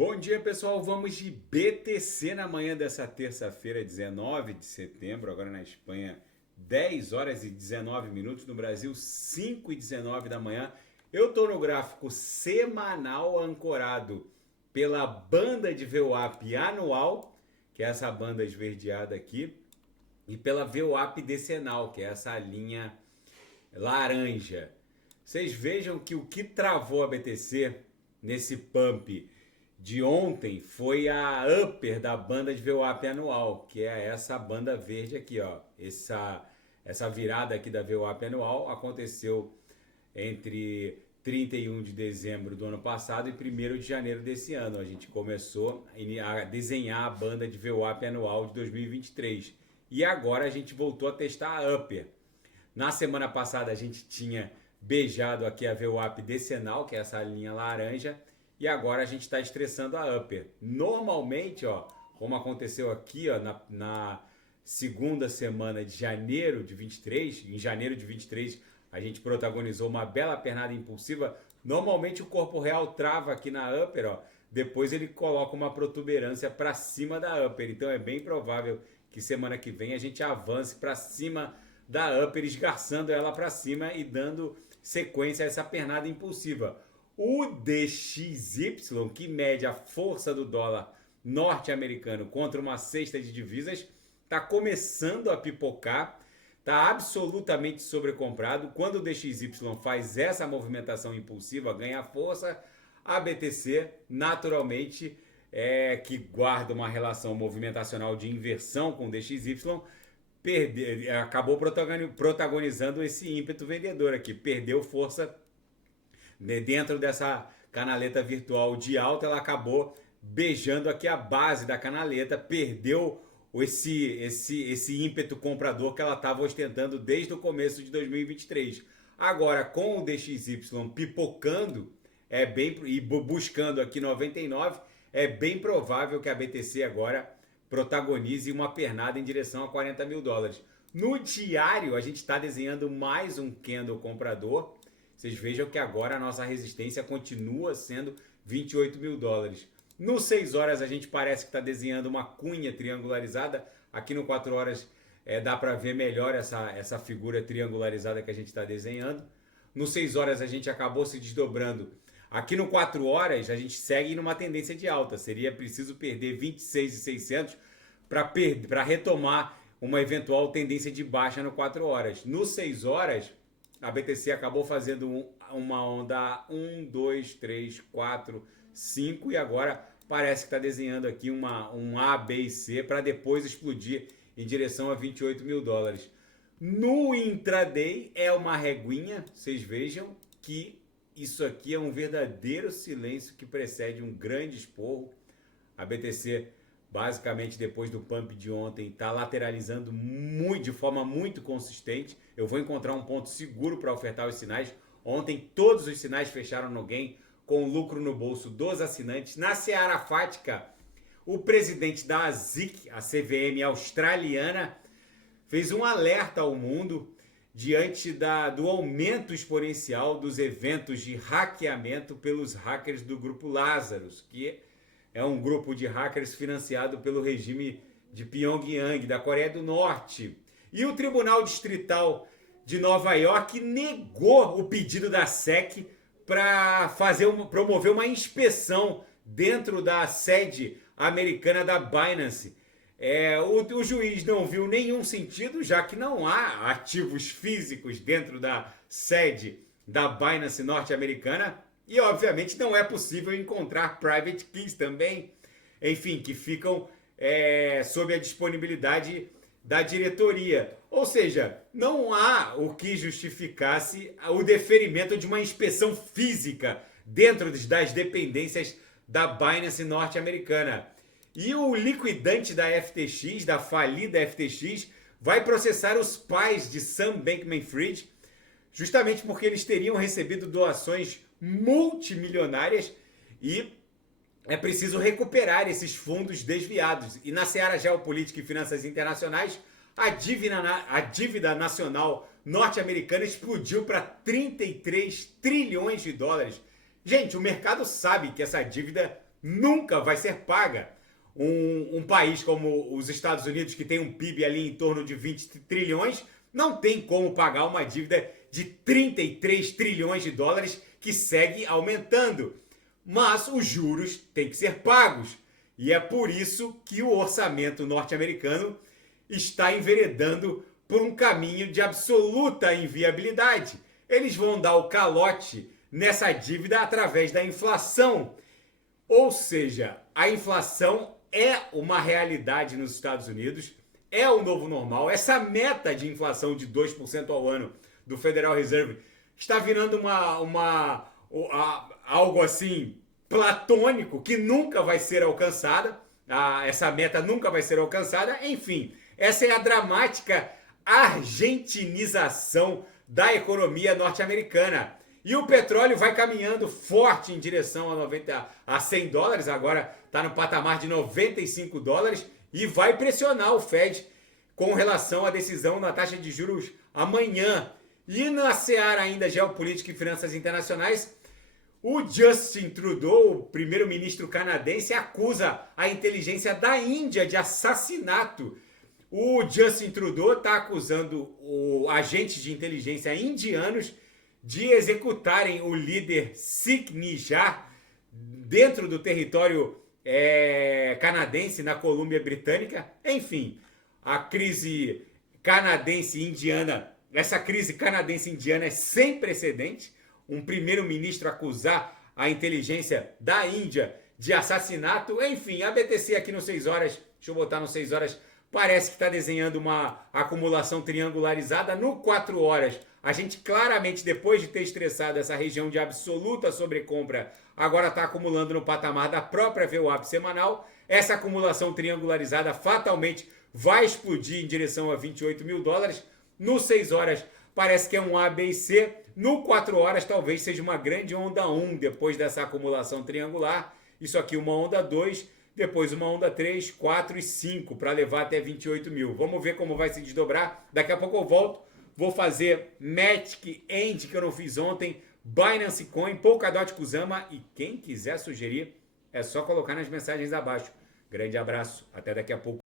Bom dia, pessoal. Vamos de BTC na manhã dessa terça-feira, 19 de setembro. Agora na Espanha, 10 horas e 19 minutos. No Brasil, 5 e 19 da manhã. Eu estou no gráfico semanal ancorado pela banda de VWAP anual, que é essa banda esverdeada aqui, e pela VWAP decenal, que é essa linha laranja. Vocês vejam que o que travou a BTC nesse pump de ontem foi a upper da banda de VWAP anual, que é essa banda verde aqui, ó. Essa virada aqui da VWAP anual aconteceu entre 31 de dezembro do ano passado e 1º de janeiro desse ano. A gente começou a desenhar a banda de VWAP anual de 2023. E agora a gente voltou a testar a upper. Na semana passada a gente tinha beijado aqui a VWAP decenal, que é essa linha laranja, e agora a gente está estressando a upper. Normalmente, ó, como aconteceu aqui, ó, na segunda semana de janeiro de 23, em janeiro de 23 a gente protagonizou uma bela pernada impulsiva. Normalmente o corpo real trava aqui na upper, ó, depois ele coloca uma protuberância para cima da upper. Então é bem provável que semana que vem a gente avance para cima da upper, esgarçando ela para cima e dando sequência a essa pernada impulsiva. O DXY, que mede a força do dólar norte-americano contra uma cesta de divisas, está começando a pipocar, está absolutamente sobrecomprado. Quando o DXY faz essa movimentação impulsiva, ganha força, a BTC naturalmente, que guarda uma relação movimentacional de inversão com o DXY, acabou protagonizando esse ímpeto vendedor aqui, perdeu força dentro dessa canaleta virtual de alta. Ela acabou beijando aqui a base da canaleta, perdeu esse ímpeto comprador que ela estava ostentando desde o começo de 2023. Agora, com o DXY pipocando e buscando aqui 99, é bem provável que a BTC agora protagonize uma pernada em direção a 40 mil dólares. No diário, a gente está desenhando mais um candle comprador. Vocês vejam que agora a nossa resistência continua sendo 28 mil dólares. No 6 horas a gente parece que está desenhando uma cunha triangularizada. Aqui no 4 horas dá para ver melhor essa figura triangularizada que a gente está desenhando. No 6 horas a gente acabou se desdobrando. Aqui no 4 horas a gente segue numa tendência de alta. Seria preciso perder 26.600 para retomar uma eventual tendência de baixa no 4 horas. No 6 horas... a BTC acabou fazendo uma onda 1, 2, 3, 4, 5 e agora parece que está desenhando aqui um A, B e C para depois explodir em direção a 28 mil dólares. No intraday é uma reguinha, vocês vejam que isso aqui é um verdadeiro silêncio que precede um grande esporro. A BTC basicamente depois do pump de ontem está lateralizando de forma muito consistente. Eu vou encontrar um ponto seguro para ofertar os sinais. Ontem todos os sinais fecharam no gain, com lucro no bolso dos assinantes. Na seara fática, o presidente da ASIC, a CVM australiana, fez um alerta ao mundo diante do aumento exponencial dos eventos de hackeamento pelos hackers do grupo Lazarus, que é um grupo de hackers financiado pelo regime de Pyongyang, da Coreia do Norte. E o Tribunal Distrital de Nova York negou o pedido da SEC para promover uma inspeção dentro da sede americana da Binance. O juiz não viu nenhum sentido, já que não há ativos físicos dentro da sede da Binance norte-americana. E, obviamente, não é possível encontrar private keys também, enfim, que ficam sob a disponibilidade da diretoria. Ou seja, não há o que justificasse o deferimento de uma inspeção física dentro das dependências da Binance norte-americana. E o liquidante da FTX, da falida FTX, vai processar os pais de Sam Bankman-Fried, justamente porque eles teriam recebido doações multimilionárias e é preciso recuperar esses fundos desviados. E na seara geopolítica e finanças internacionais, a dívida nacional norte-americana explodiu para 33 trilhões de dólares. Gente, o mercado sabe que essa dívida nunca vai ser paga. Um país como os Estados Unidos, que tem um PIB ali em torno de 20 trilhões, não tem como pagar uma dívida de 33 trilhões de dólares que segue aumentando. Mas os juros têm que ser pagos. E é por isso que o orçamento norte-americano está enveredando por um caminho de absoluta inviabilidade. Eles vão dar o calote nessa dívida através da inflação. Ou seja, a inflação é uma realidade nos Estados Unidos, é o novo normal. Essa meta de inflação de 2% ao ano do Federal Reserve está virando algo assim platônico que nunca vai ser alcançada. Essa meta nunca vai ser alcançada. Enfim, essa é a dramática argentinização da economia norte-americana. E o petróleo vai caminhando forte em direção a 100 dólares, agora está no patamar de 95 dólares e vai pressionar o Fed com relação à decisão na taxa de juros amanhã. E na seara ainda geopolítica e finanças internacionais, o Justin Trudeau, o primeiro-ministro canadense, acusa a inteligência da Índia de assassinato. O Justin Trudeau está acusando agentes de inteligência indianos de executarem o líder Sikh Nijar dentro do território canadense, na Colômbia Britânica. Enfim, a crise canadense-indiana, essa crise canadense-indiana é sem precedente. Um primeiro-ministro acusar a inteligência da Índia de assassinato. Enfim, a BTC aqui no 6 horas, deixa eu botar no 6 horas, parece que está desenhando uma acumulação triangularizada. No 4 horas, a gente claramente, depois de ter estressado essa região de absoluta sobrecompra, agora está acumulando no patamar da própria VWAP semanal. Essa acumulação triangularizada fatalmente vai explodir em direção a 28 mil dólares. No 6 horas, parece que é um A, B e C. No 4 horas, talvez seja uma grande onda 1 depois dessa acumulação triangular. Isso aqui uma onda 2, depois uma onda 3, 4 e 5, para levar até 28 mil. Vamos ver como vai se desdobrar. Daqui a pouco eu volto. Vou fazer Matic End, que eu não fiz ontem, Binance Coin, Polkadot Kusama. E quem quiser sugerir, é só colocar nas mensagens abaixo. Grande abraço, até daqui a pouco.